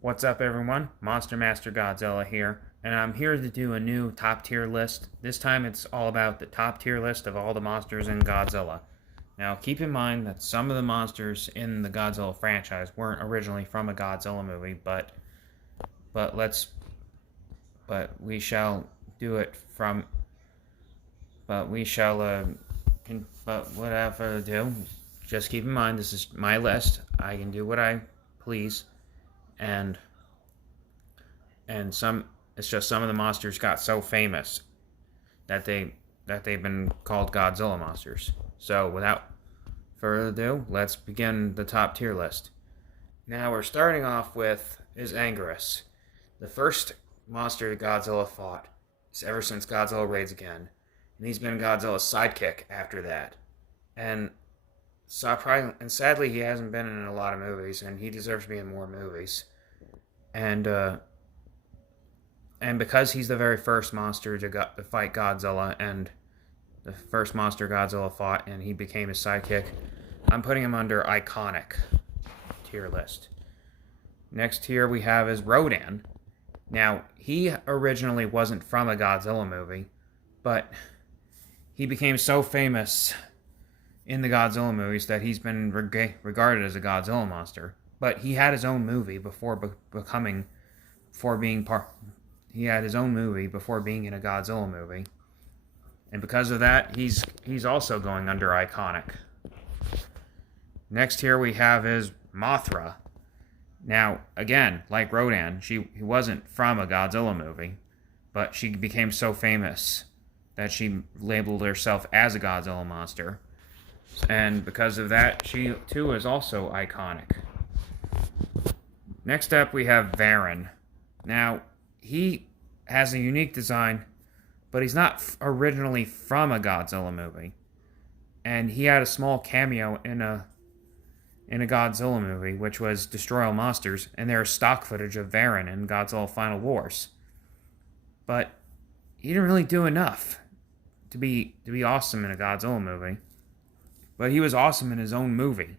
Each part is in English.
What's up, everyone? Monster Master Godzilla here, and I'm here to do a new top tier list. This time it's all about the top tier list of all the monsters in Godzilla. Now, keep in mind that some of the monsters in the Godzilla franchise weren't originally from a Godzilla movie, but let's but we shall do it from but we shall but whatever I do, just keep in mind this is my list. I can do what I please, and and some it's just some of the monsters got so famous that they've been called Godzilla monsters. So without further ado, let's begin the top tier list. Now we're starting off with is Anguirus, the first monster Godzilla fought ever since Godzilla Raids Again, and he's been Godzilla's sidekick after that. And sadly he hasn't been in a lot of movies, and he deserves to be in more movies. And because he's the very first monster to fight Godzilla, and the first monster Godzilla fought, and he became his sidekick, I'm putting him under iconic tier list. Next tier we have is Rodan. Now, he originally wasn't from a Godzilla movie, but he became so famous in the Godzilla movies that he's been regarded as a Godzilla monster. But he had his own movie he had his own movie before being in a Godzilla movie. And because of that, he's also going under iconic. Next here we have is Mothra. Now, again, like Rodan, he wasn't from a Godzilla movie, but she became so famous that she labeled herself as a Godzilla monster. And because of that, she too is also iconic. Next up we have Varan. Now, he has a unique design, but he's not originally from a Godzilla movie. And he had a small cameo in a Godzilla movie, which was Destroy All Monsters, and there's stock footage of Varan in Godzilla Final Wars. But he didn't really do enough to be awesome in a Godzilla movie. But he was awesome in his own movie.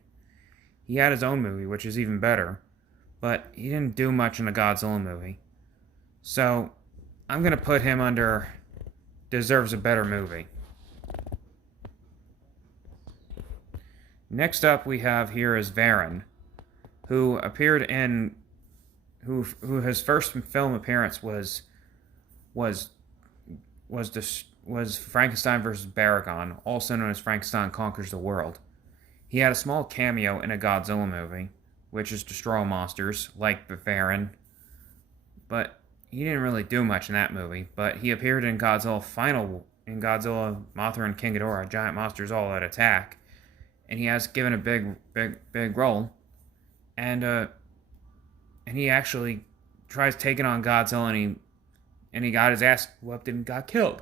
He had his own movie, which is even better, but he didn't do much in a Godzilla movie. So, I'm going to put him under deserves a better movie. Next up we have here is Varan, who appeared in who his first film appearance was Frankenstein vs. Baragon, also known as Frankenstein Conquers the World. He had a small cameo in a Godzilla movie, which is Destroy All Monsters, like Varan, but he didn't really do much in that movie. But he appeared in Godzilla Mothra and King Ghidorah, Giant Monsters All Out Attack, and he has given a big role, and he actually tries taking on Godzilla, and he got his ass whooped and got killed.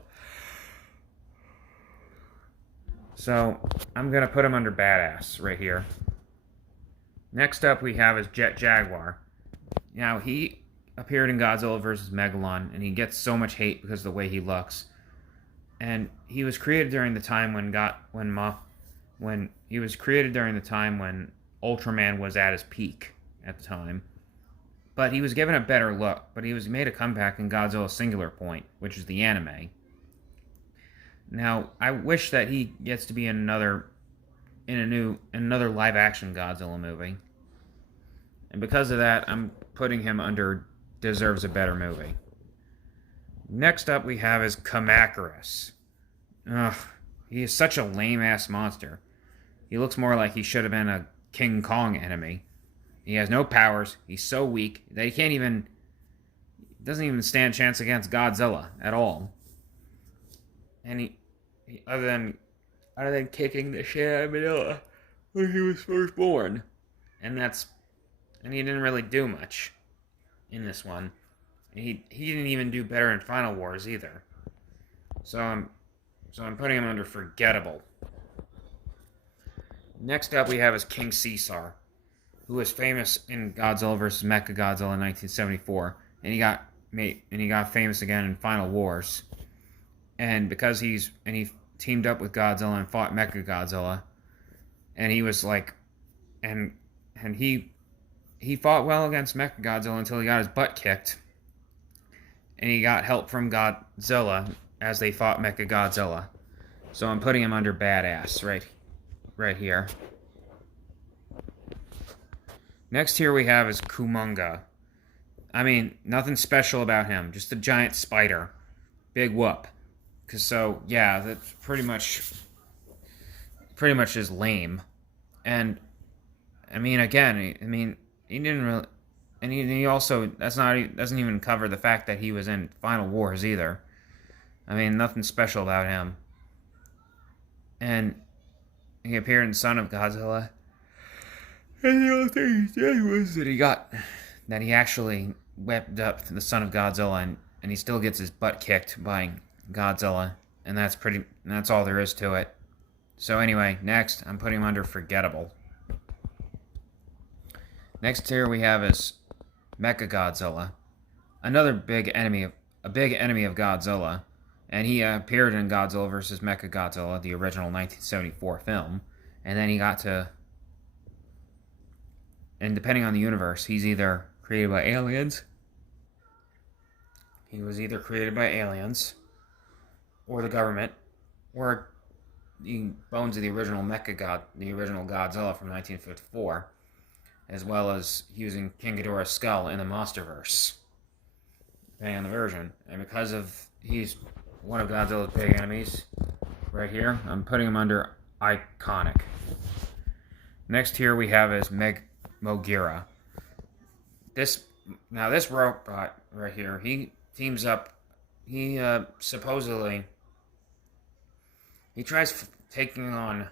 So I'm gonna put him under badass right here. Next up we have is Jet Jaguar. Now he appeared in Godzilla vs. Megalon, and he gets so much hate because of the way he looks. And he was created during the time when Ultraman was at his peak at the time. But he was given a better look, but he was made a comeback in Godzilla Singular Point, which is the anime. Now, I wish that he gets to be in another live action Godzilla movie. And because of that, I'm putting him under deserves a better movie. Next up we have is Kamacuras. Ugh, he is such a lame-ass monster. He looks more like he should have been a King Kong enemy. He has no powers, he's so weak that he doesn't even stand a chance against Godzilla at all. And he other than kicking the shit out of Manila when he was first born. And he didn't really do much in this one. And he didn't even do better in Final Wars either. So I'm putting him under forgettable. Next up we have is King Caesar, who was famous in Godzilla vs. Mechagodzilla in 1974, and he got famous again in Final Wars. And because he teamed up with Godzilla and fought Mechagodzilla, and he was like, and he he fought well against Mechagodzilla until he got his butt kicked, and he got help from Godzilla as they fought Mechagodzilla. So I'm putting him under badass right here. Next here we have is Kumonga. I mean, nothing special about him, just a giant spider. Big whoop. Yeah, that's pretty much is lame. And I mean, again, he didn't really, and he also doesn't even cover the fact that he was in Final Wars either. I mean, nothing special about him. And he appeared in Son of Godzilla. And the only thing he did was that he actually whipped up the Son of Godzilla, and he still gets his butt kicked by Godzilla, and that's all there is to it. So anyway, next I'm putting him under forgettable. Next here we have is Mechagodzilla, another big enemy of Godzilla, and he appeared in Godzilla vs. Mechagodzilla, the original 1974 film, and then and depending on the universe, he's either created by aliens. He was either created by aliens, or the government, or the bones of the original the original Godzilla from 1954, as well as using King Ghidorah's skull in the MonsterVerse, depending on the version. And because he's one of Godzilla's big enemies, right here, I'm putting him under iconic. Next here we have is Mogira. This robot right here, he teams up. He supposedly tries taking on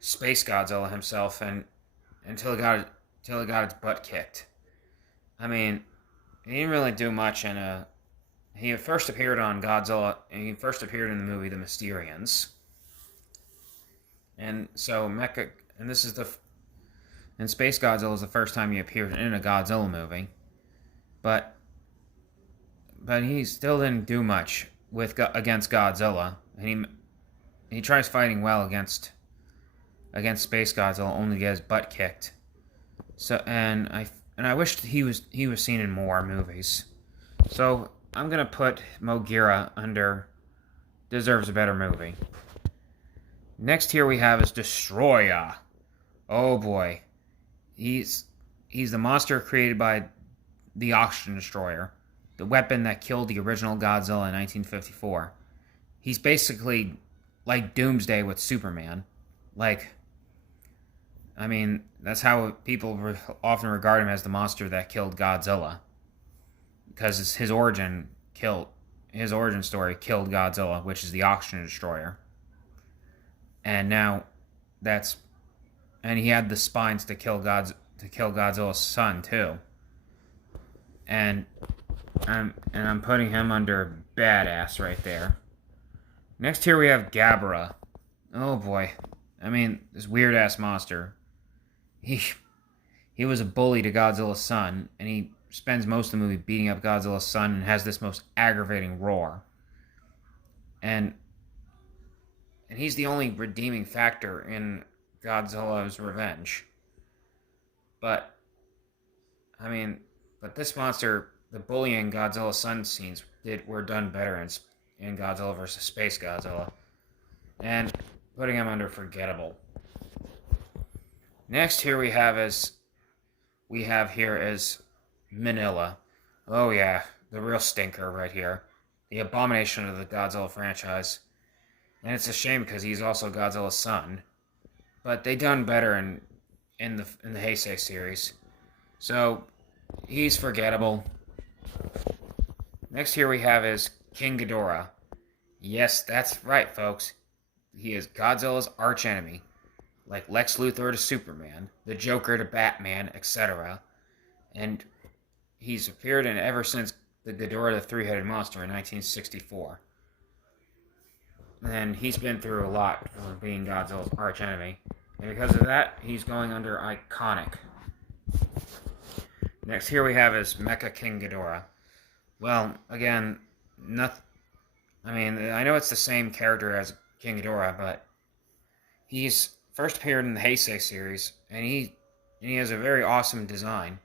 Space Godzilla himself, and until he got its butt kicked. I mean, he didn't really do much. He first appeared on Godzilla, and he first appeared in the movie The Mysterians. And so and Space Godzilla is the first time he appeared in a Godzilla movie, but he still didn't do much against Godzilla, and he tries fighting well against Space Godzilla, only to get his butt kicked. So and I wished he was seen in more movies. So I'm gonna put Mogira under deserves a better movie. Next here we have is Destroyer. Oh boy. He's the monster created by the Oxygen Destroyer, the weapon that killed the original Godzilla in 1954. He's basically like Doomsday with Superman. That's how people often regard him, as the monster that killed Godzilla, because his origin story killed Godzilla, which is the Oxygen Destroyer. And he had the spines to kill Godzilla's son too. And I'm putting him under badass right there. Next here we have Gabra. Oh boy. This weird ass monster. He was a bully to Godzilla's son, and he spends most of the movie beating up Godzilla's son and has this most aggravating roar. And he's the only redeeming factor in Godzilla's revenge. But this monster, the bullying Godzilla's son scenes were done better in Godzilla vs. Space Godzilla. And putting him under forgettable. Next here we have is Manila. Oh yeah, the real stinker right here. The abomination of the Godzilla franchise. And it's a shame because he's also Godzilla's son. But they done better in the Heisei series. So he's forgettable. Next here we have is King Ghidorah. Yes, that's right, folks. He is Godzilla's archenemy, like Lex Luthor to Superman, the Joker to Batman, etc. And he's appeared in ever since the Ghidorah the Three-Headed Monster in 1964. And he's been through a lot for being Godzilla's archenemy. And because of that, he's going under iconic. Next here we have is Mecha King Ghidorah. Well, again, I know it's the same character as King Ghidorah, but he's first appeared in the Heisei series, and and he has a very awesome design.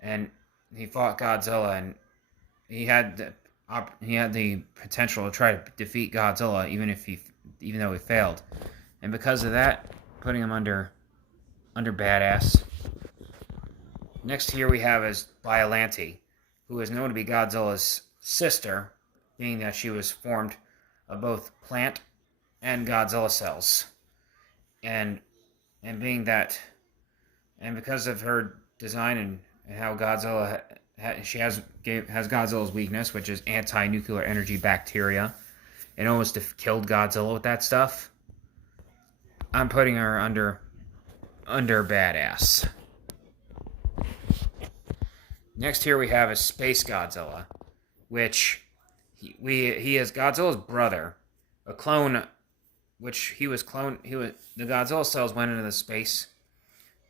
And he fought Godzilla, and he had the potential to try to defeat Godzilla, even though he failed. And because of that, putting him under badass. Next here we have is Biollante, who is known to be Godzilla's sister, being that she was formed of both plant and Godzilla cells, and being that, and because of her design and how Godzilla she has Godzilla's weakness, which is anti-nuclear energy bacteria. It almost killed Godzilla with that stuff. I'm putting her under badass. Next here we have is Space Godzilla, which he is Godzilla's brother, a clone, which he was the Godzilla cells went into the space,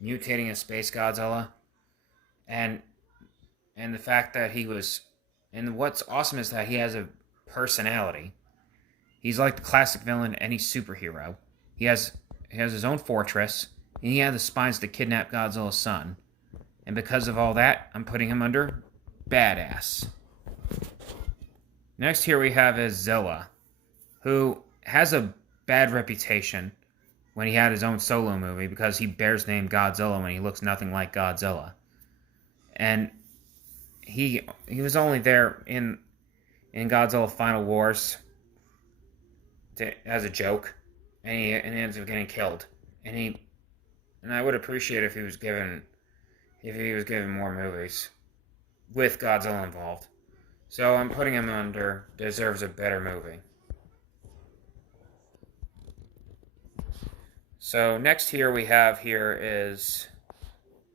mutating a Space Godzilla, and the fact that and what's awesome is that he has a personality. He's like the classic villain, any superhero. He has his own fortress, and he had the spines to kidnap Godzilla's son. And because of all that, I'm putting him under badass. Next here we have is Zilla, who has a bad reputation when he had his own solo movie because he bears the name Godzilla when he looks nothing like Godzilla. And he was only there in Godzilla Final Wars as a joke, and he ends up getting killed. And I would appreciate if he was given more movies with Godzilla involved. So I'm putting him under deserves a better movie. So next here we have is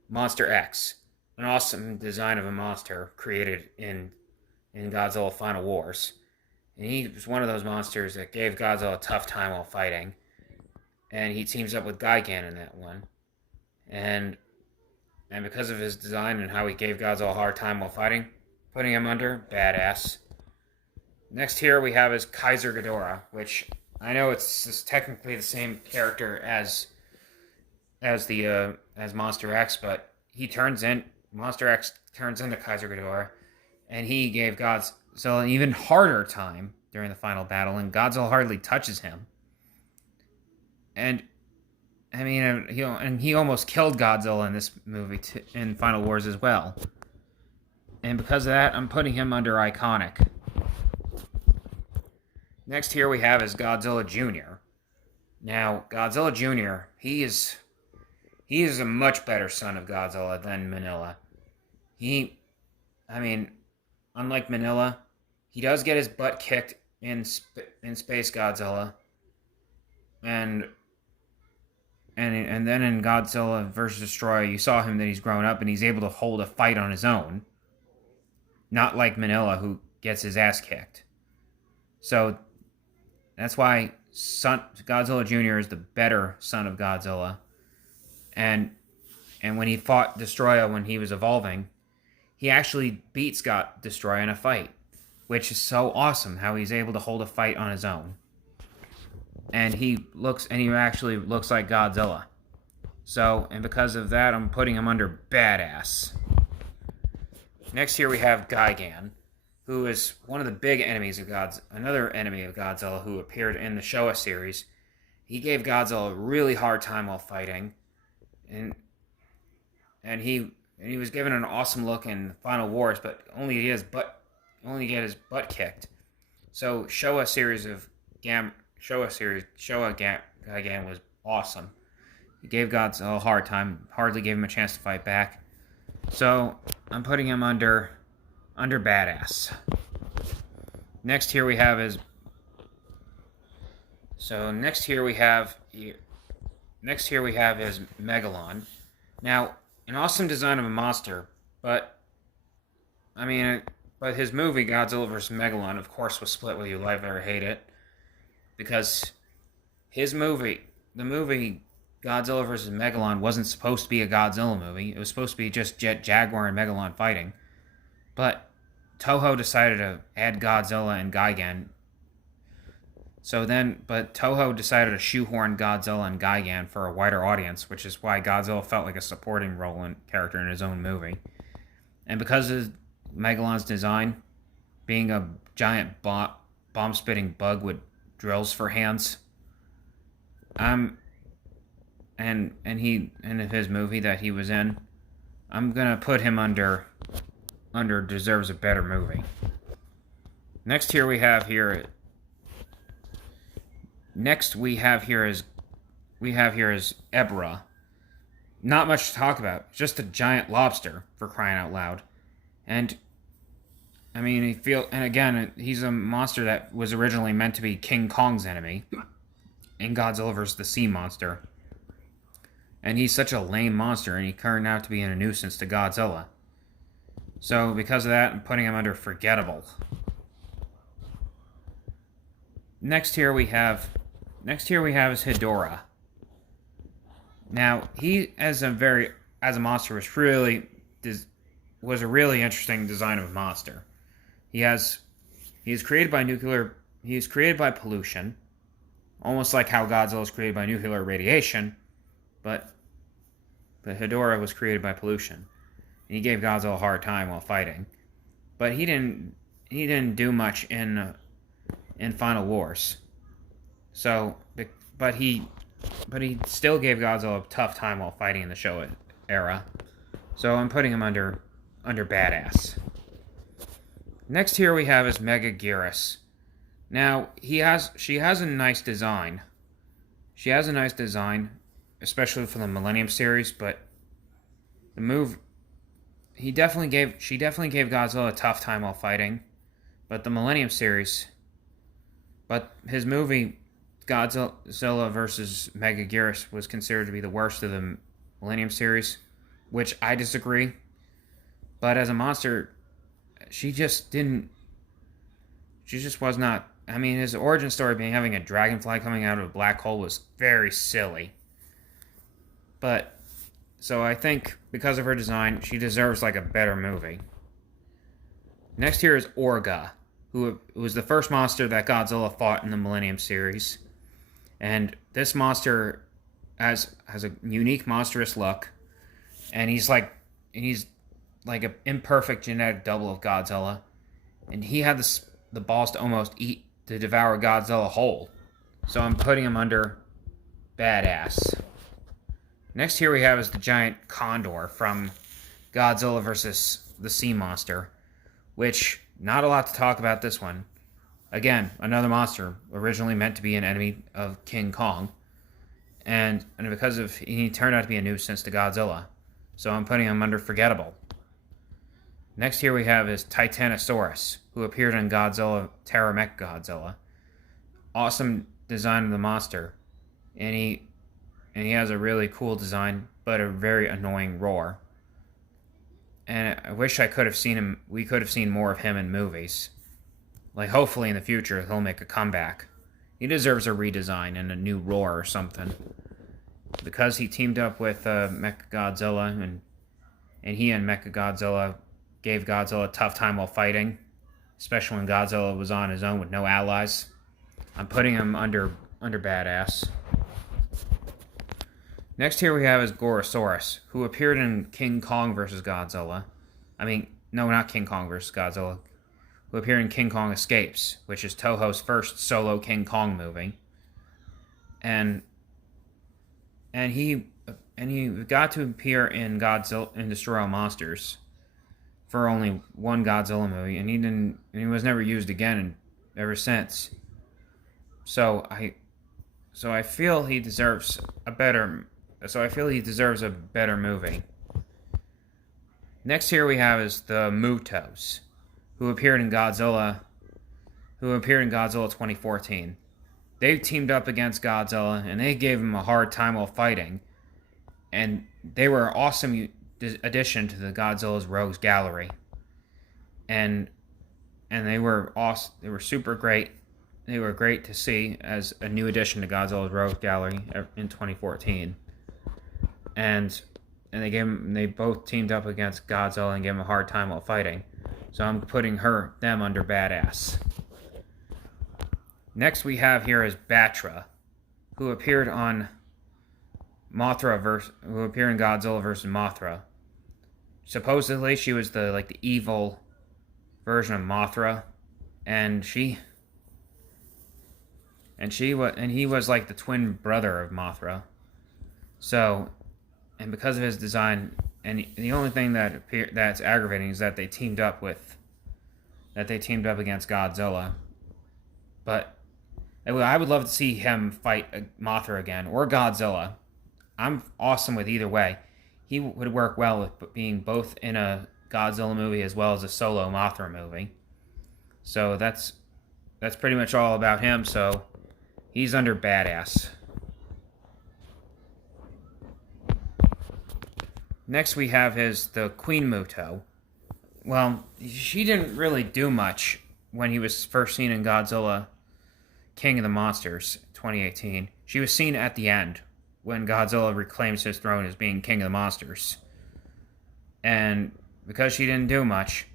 Monster X, an awesome design of a monster created in Godzilla Final Wars. And he was one of those monsters that gave Godzilla a tough time while fighting. And he teams up with Gigan in that one. And because of his design and how he gave Godzilla a hard time while fighting, putting him under badass. Next here we have is Kaiser Ghidorah, which I know it's technically the same character as Monster X, but Monster X turns into Kaiser Ghidorah, and he gave Godzilla an even harder time during the final battle, and Godzilla hardly touches him. And I mean, he almost killed Godzilla in this movie in Final Wars as well. And because of that, I'm putting him under iconic. Next here we have is Godzilla Jr. Now, Godzilla Jr., he is a much better son of Godzilla than Manila. Unlike Manila, he does get his butt kicked in Space Godzilla, and then in Godzilla vs. Destroyer, you saw him that he's grown up and he's able to hold a fight on his own. Not like Manila, who gets his ass kicked. So that's why Godzilla Jr. is the better son of Godzilla. And when he fought Destroyer when he was evolving, he actually beats Destroyer in a fight, which is so awesome how he's able to hold a fight on his own. And he actually looks like Godzilla. So, and because of that, I'm putting him under badass. Next here we have Gigan, who is one of the big enemies of another enemy of Godzilla who appeared in the Showa series. He gave Godzilla a really hard time while fighting, and he was given an awesome look in Final Wars, but only get his butt kicked. So Showa Gigan was awesome. He gave Godzilla a hard time, hardly gave him a chance to fight back. So I'm putting him under badass. Next here we have is Megalon. Now, an awesome design of a monster, but his movie Godzilla vs. Megalon, of course, was split whether you love it or hate it, because the movie Godzilla vs. Megalon wasn't supposed to be a Godzilla movie. It was supposed to be just Jaguar and Megalon fighting. But Toho decided to add Godzilla and Gigan. But Toho decided to shoehorn Godzilla and Gigan for a wider audience, which is why Godzilla felt like a supporting role and character in his own movie. And because of Megalon's design, being a giant bomb-spitting bug with drills for hands, and his movie that he was in, I'm gonna put him under deserves a better movie. Next we have here is Ebra. Not much to talk about. Just a giant lobster, for crying out loud. And I mean, he's a monster that was originally meant to be King Kong's enemy in Godzilla vs. the Sea Monster. And he's such a lame monster, and he turned out to be a nuisance to Godzilla. So because of that, I'm putting him under forgettable. Next here we have is Hedorah. Now, he as a monster was a really interesting design of a monster. He is created by pollution, almost like how Godzilla is created by nuclear radiation, but Hedorah was created by pollution. And he gave Godzilla a hard time while fighting, but he didn't do much in Final Wars. So, but he still gave Godzilla a tough time while fighting in the Showa era. So I'm putting him under badass. Next here we have is Megaguirus. Now, she has a nice design. She has a nice design, especially for the Millennium series, but she definitely gave Godzilla a tough time while fighting. But the Millennium series, his movie Godzilla vs. Megaguirus was considered to be the worst of the Millennium series, which I disagree. But as a monster, she just was not. I mean, his origin story being having a dragonfly coming out of a black hole was very silly. But, so I think because of her design, she deserves like a better movie. Next here is Orga, who was the first monster that Godzilla fought in the Millennium series. And this monster has a unique monstrous look, and he's like an imperfect genetic double of Godzilla, and he had the balls to devour Godzilla whole. So I'm putting him under badass. Next here we have is the giant condor from Godzilla vs. the Sea Monster, which, not a lot to talk about this one. Again, another monster originally meant to be an enemy of King Kong, and because he turned out to be a nuisance to Godzilla. So I'm putting him under forgettable. Next here we have is Titanosaurus, who appeared in Godzilla Terra Mechagodzilla. Awesome design of the monster, and he has a really cool design, but a very annoying roar. And I wish we could have seen more of him in movies. Like, hopefully in the future he'll make a comeback. He deserves a redesign and a new roar or something. Because he teamed up with Mechagodzilla, and he and Mechagodzilla gave Godzilla a tough time while fighting, especially when Godzilla was on his own with no allies. I'm putting him under badass. Next here we have is Gorosaurus, who appeared in King Kong vs. Godzilla. No, not King Kong vs. Godzilla. Who appeared in King Kong Escapes, which is Toho's first solo King Kong movie. And he got to appear in Godzilla and Destroy All Monsters for only one Godzilla movie, and he was never used again ever since. So I feel he deserves a better movie. Next here we have is the Mutos, who appeared in Godzilla 2014. They teamed up against Godzilla, and they gave him a hard time while fighting. And they were an awesome addition to the Godzilla's Rogues Gallery. And they were awesome. They were super great. They were great to see as a new addition to Godzilla's Rogues Gallery in 2014. And they both teamed up against Godzilla and gave him a hard time while fighting. So I'm putting them under badass. Next we have here is Batra, who appeared on who appeared in Godzilla vs. Mothra. Supposedly she was the evil version of Mothra, and he was like the twin brother of Mothra. So, and because of his design, and the only thing that's aggravating is that they teamed up against Godzilla. But I would love to see him fight Mothra again, or Godzilla. I'm awesome with either way. He would work well with being both in a Godzilla movie as well as a solo Mothra movie. So that's pretty much all about him. So he's under badass. Next we have the Queen Muto. Well, she didn't really do much when he was first seen in Godzilla King of the Monsters 2018. She was seen at the end when Godzilla reclaims his throne as being King of the Monsters. And because she didn't do much,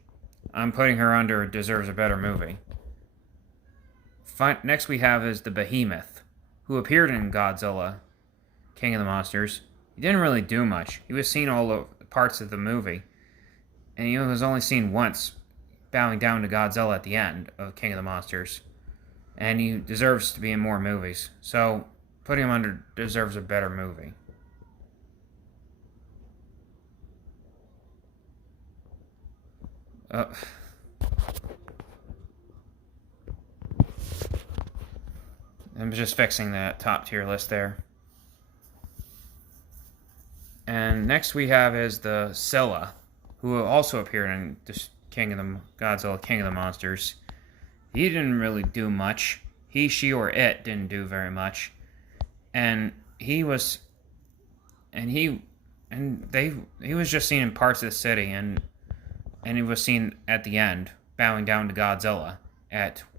I'm putting her under deserves a better movie. Next we have is the Behemoth, who appeared in Godzilla King of the Monsters. He didn't really do much. He was seen all over parts of the movie, and he was only seen once, bowing down to Godzilla at the end of King of the Monsters. And he deserves to be in more movies. So, putting him under deserves a better movie. I'm just fixing that top tier list there. And next we have is the Scylla, who also appeared in Godzilla King of the Monsters. He didn't really do much. He, she, or it didn't do very much. And he was just seen in parts of the city, and he was seen at the end bowing down to Godzilla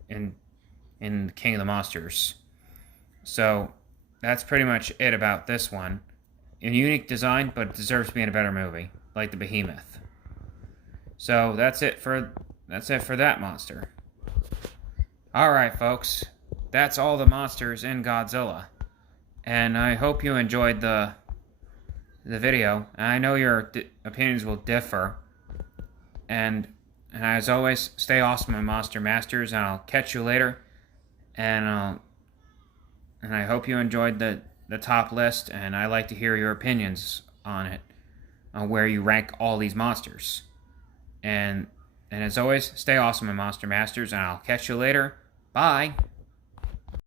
in King of the Monsters. So that's pretty much it about this one. A unique design, but it deserves to be in a better movie, like the Behemoth. So that's it for that monster. Alright, folks. That's all the monsters in Godzilla. And I hope you enjoyed the video. I know your opinions will differ. And as always, stay awesome in Monster Masters, and I'll catch you later. And I hope you enjoyed the top list, and I like to hear your opinions on it, on where you rank all these monsters. And as always, stay awesome in Monster Masters, and I'll catch you later. Bye!